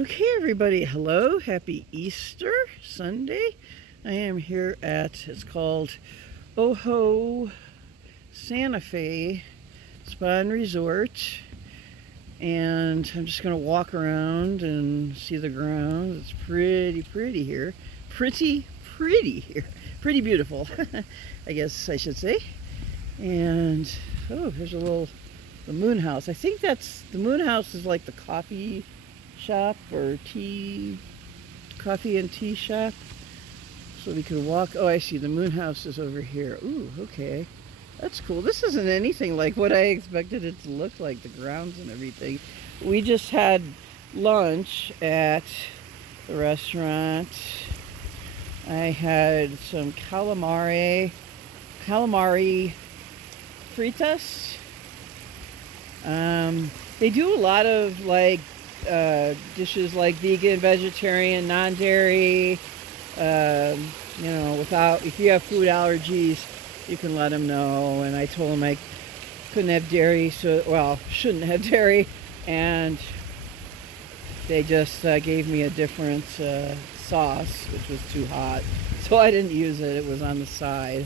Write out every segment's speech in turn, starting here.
Okay, everybody, hello, happy Easter Sunday. I am here at, it's called Ojo Santa Fe Spa and Resort, and I'm just going to walk around and see the grounds. It's pretty here. Pretty here. Pretty beautiful, I guess I should say. And, oh, there's the Moon House. I think the Moon House is like the coffee shop or coffee and tea shop. So we could walk. Oh, I see. The Moon House is over here. Ooh, okay. That's cool. This isn't anything like what I expected it to look like, the grounds and everything. We just had lunch at the restaurant. I had some calamari fritas. They do a lot of dishes like vegan, vegetarian, non-dairy. Without, if you have food allergies, you can let them know. And I told them I couldn't have dairy, shouldn't have dairy, and they just gave me a different sauce, which was too hot, so I didn't use it. It was on the side.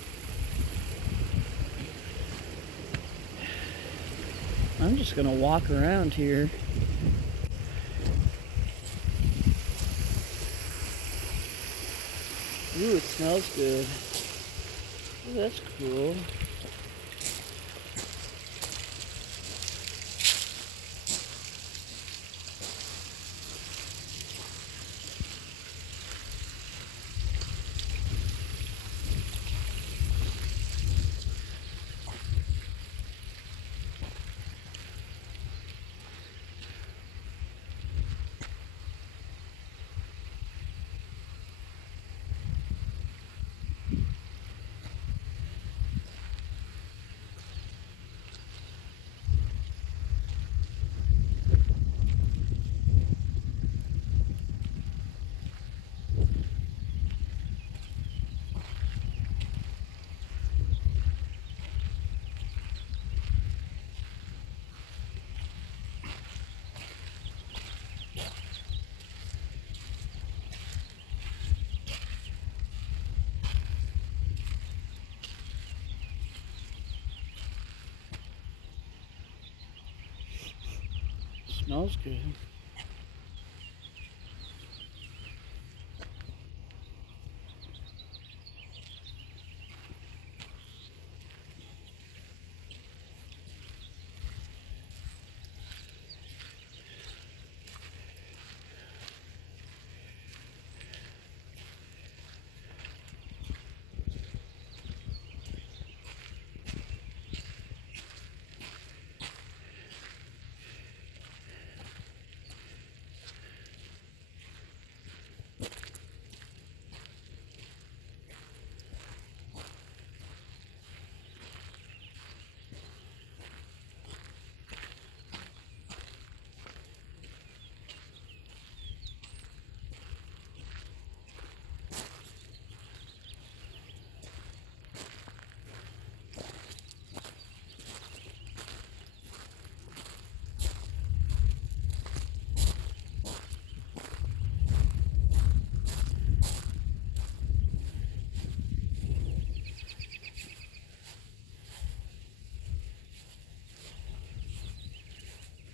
I'm just gonna walk around here. Ooh, it smells good. Ooh, that's cool. Smells good.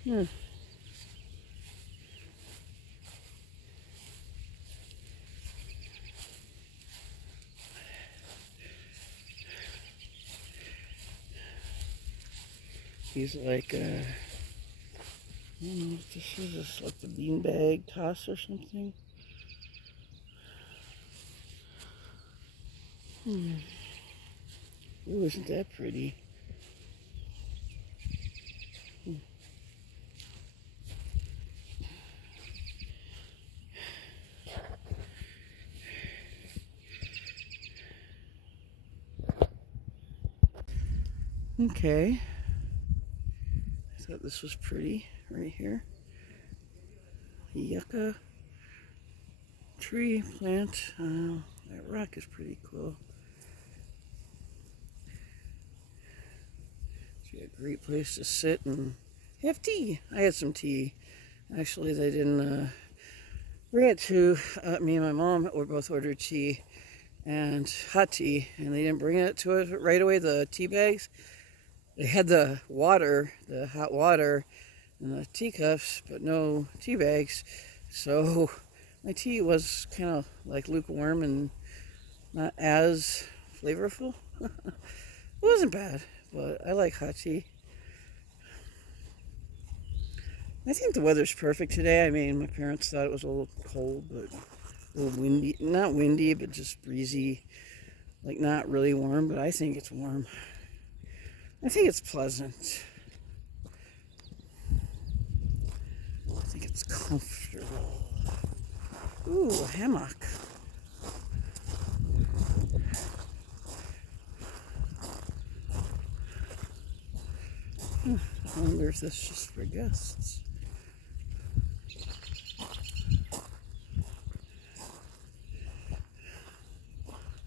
Hmm. He's like, I don't know what this is. It's like the beanbag toss or something. Hmm. Ooh, isn't that pretty? Hmm. Okay. I thought this was pretty right here. Yucca tree plant. That rock is pretty cool. It's a great place to sit and have tea. I had some tea. Actually, they didn't bring it to me and my mom. We both ordered tea and hot tea, and they didn't bring it to us right away. The tea bags, they had the water, the hot water, and the teacups, but no tea bags. So my tea was kind of like lukewarm and not as flavorful. It wasn't bad, but I like hot tea. I think the weather's perfect today. I mean, my parents thought it was a little cold, but a little windy. Not windy, but just breezy. Like not really warm, but I think it's warm. I think it's pleasant. I think it's comfortable. Ooh, a hammock. I wonder if that's just for guests.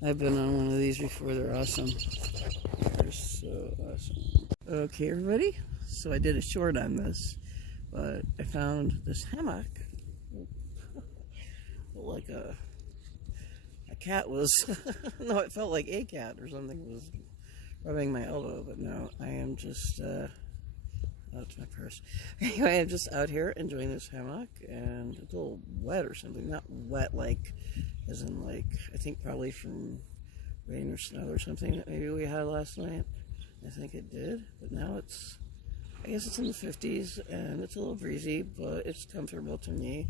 I've been on one of these before. They're awesome. They're so awesome. Okay, everybody. So I did a short on this, but I found this hammock. Like a cat was, no, it felt like a cat or something was rubbing my elbow, but no, I am just, oh, it's my purse. Anyway, I'm just out here enjoying this hammock, and it's a little wet or something. Not wet like, as in like, I think probably from rain or snow or something that maybe we had last night. I think it did, but now it's, I guess it's in the 50s, and it's a little breezy, but it's comfortable to me,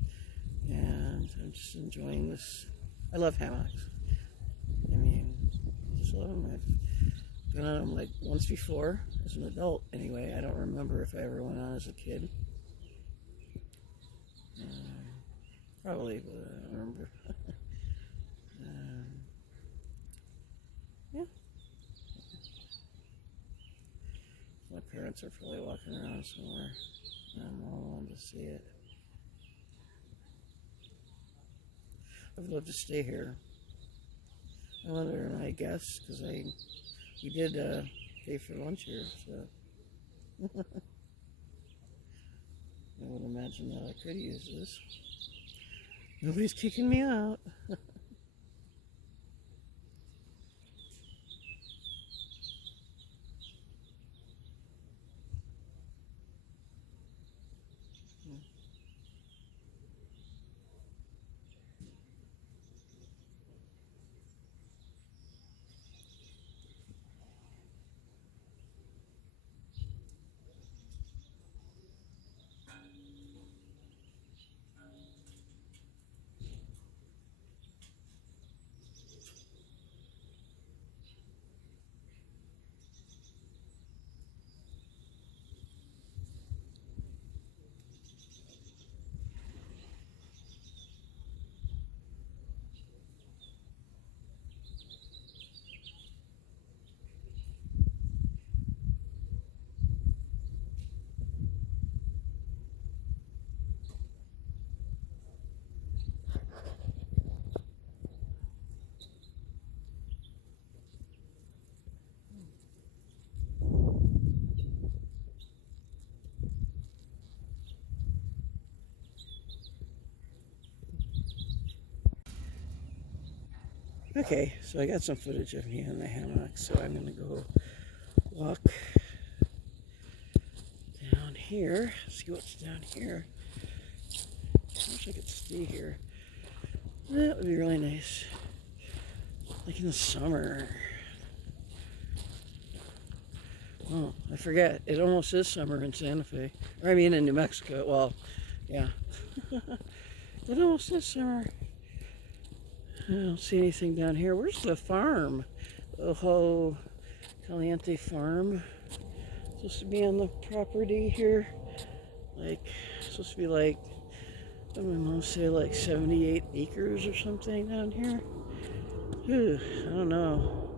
and I'm just enjoying this. I love hammocks. I mean, I just love them. I've been on them like once before, as an adult anyway. I don't remember if I ever went on as a kid. Probably, but I don't remember. Yeah. My parents are probably walking around somewhere. I'm all alone to see it. I would love to stay here. I wonder, I guess, because we did pay for lunch here, so I would imagine that I could use this. Nobody's kicking me out. Okay, so I got some footage of me in the hammock, so I'm going to go walk down here, see what's down here. I wish I could stay here. That would be really nice. Like in the summer. Oh, I forget. It almost is summer in Santa Fe. Or I mean in New Mexico. Well, yeah. It almost is summer. I don't see anything down here. Where's the farm? Ojo Caliente Farm. Supposed to be on the property here. Like, supposed to be like, what did my mom say, like 78 acres or something down here? Ooh, I don't know.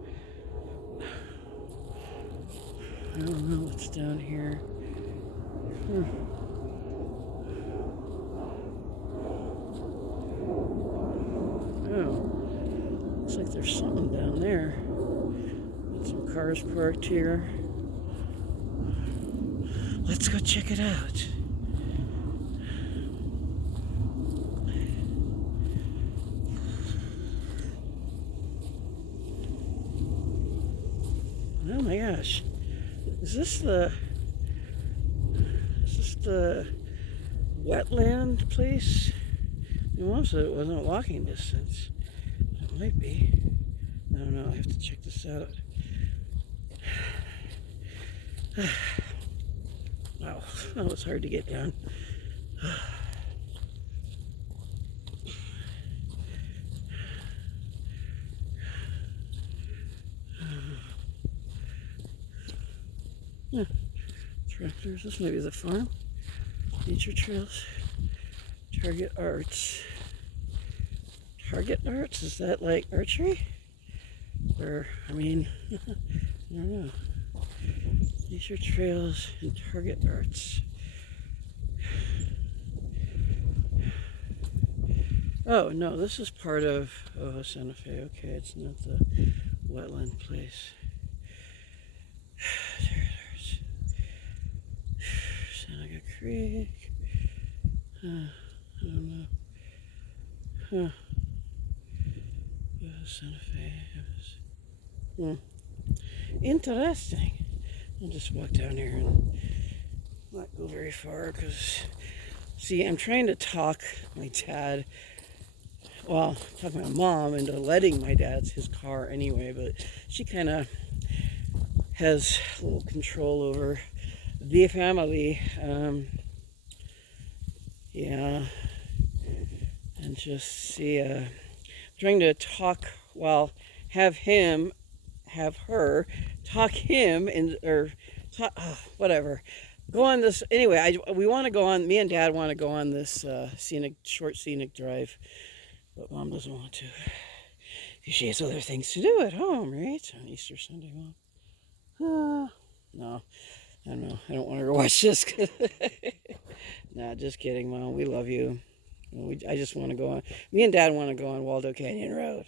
I don't know what's down here. Oh, looks like there's something down there. Got some cars parked here. Let's go check it out. gosh. Is this the wetland place? My mom said it wasn't walking distance. It might be. I don't know. I have to check this out. Wow, that was hard to get down. Yeah, tractors. This may be the farm. Nature trails. Target arts. Target arts? Is that like archery? Or, I mean, I don't know. Nature trails and target arts. Oh, no, this is part of Santa Fe. Okay, it's not the wetland place. Cienega Creek. I don't know. Santa Fe. Interesting. I'll just walk down here and not go very far because, see, I'm trying to talk my dad, well, talk my mom into letting my dad's his car anyway, but she kind of has a little control over the family. Yeah, and just see, trying to talk, well, have her talk him and or talk, whatever. Go on this anyway. We want to go on. Me and Dad want to go on this short scenic drive, but Mom doesn't want to. She has other things to do at home, right? On Easter Sunday, Mom. No, I don't know. I don't want her to watch this. Nah, just kidding, Mom. We love you. I just want to go on. Me and Dad want to go on Waldo Canyon Road.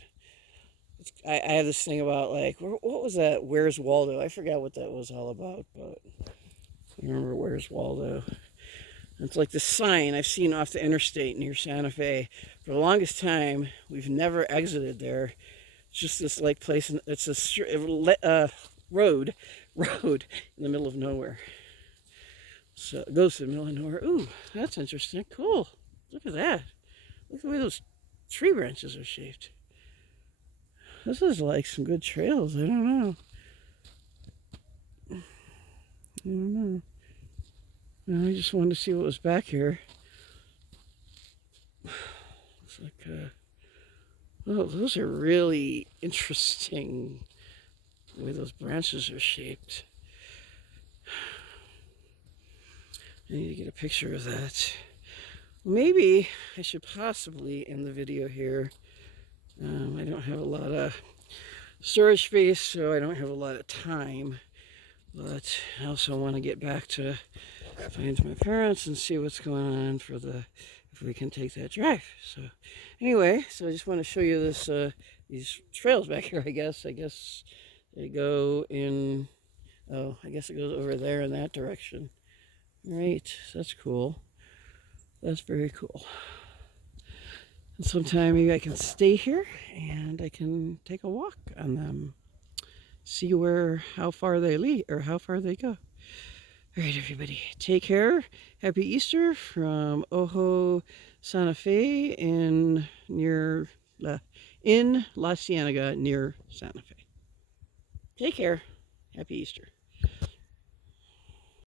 I have this thing about, like, what was that? Where's Waldo? I forgot what that was all about, but I remember Where's Waldo. It's like the sign I've seen off the interstate near Santa Fe. For the longest time, we've never exited there. It's just this like place. It's a road in the middle of nowhere. So it goes to the middle of nowhere. Ooh, that's interesting. Cool. Look at that. Look at the way those tree branches are shaped. This is like some good trails. I don't know. I just wanted to see what was back here. It's like, oh, those are really interesting. The way those branches are shaped. I need to get a picture of that. Maybe I should possibly end the video here. I don't have a lot of storage space, so I don't have a lot of time. But I also want to get back to find my parents and see what's going on if we can take that drive. So anyway, so I just want to show you this these trails back here. I guess they go in. Oh, I guess it goes over there in that direction. Right, so that's cool. That's very cool. And sometime maybe I can stay here and I can take a walk on them. See how far they lead or how far they go. All right, everybody, take care. Happy Easter from Ojo Santa Fe in La Cienega near Santa Fe. Take care. Happy Easter.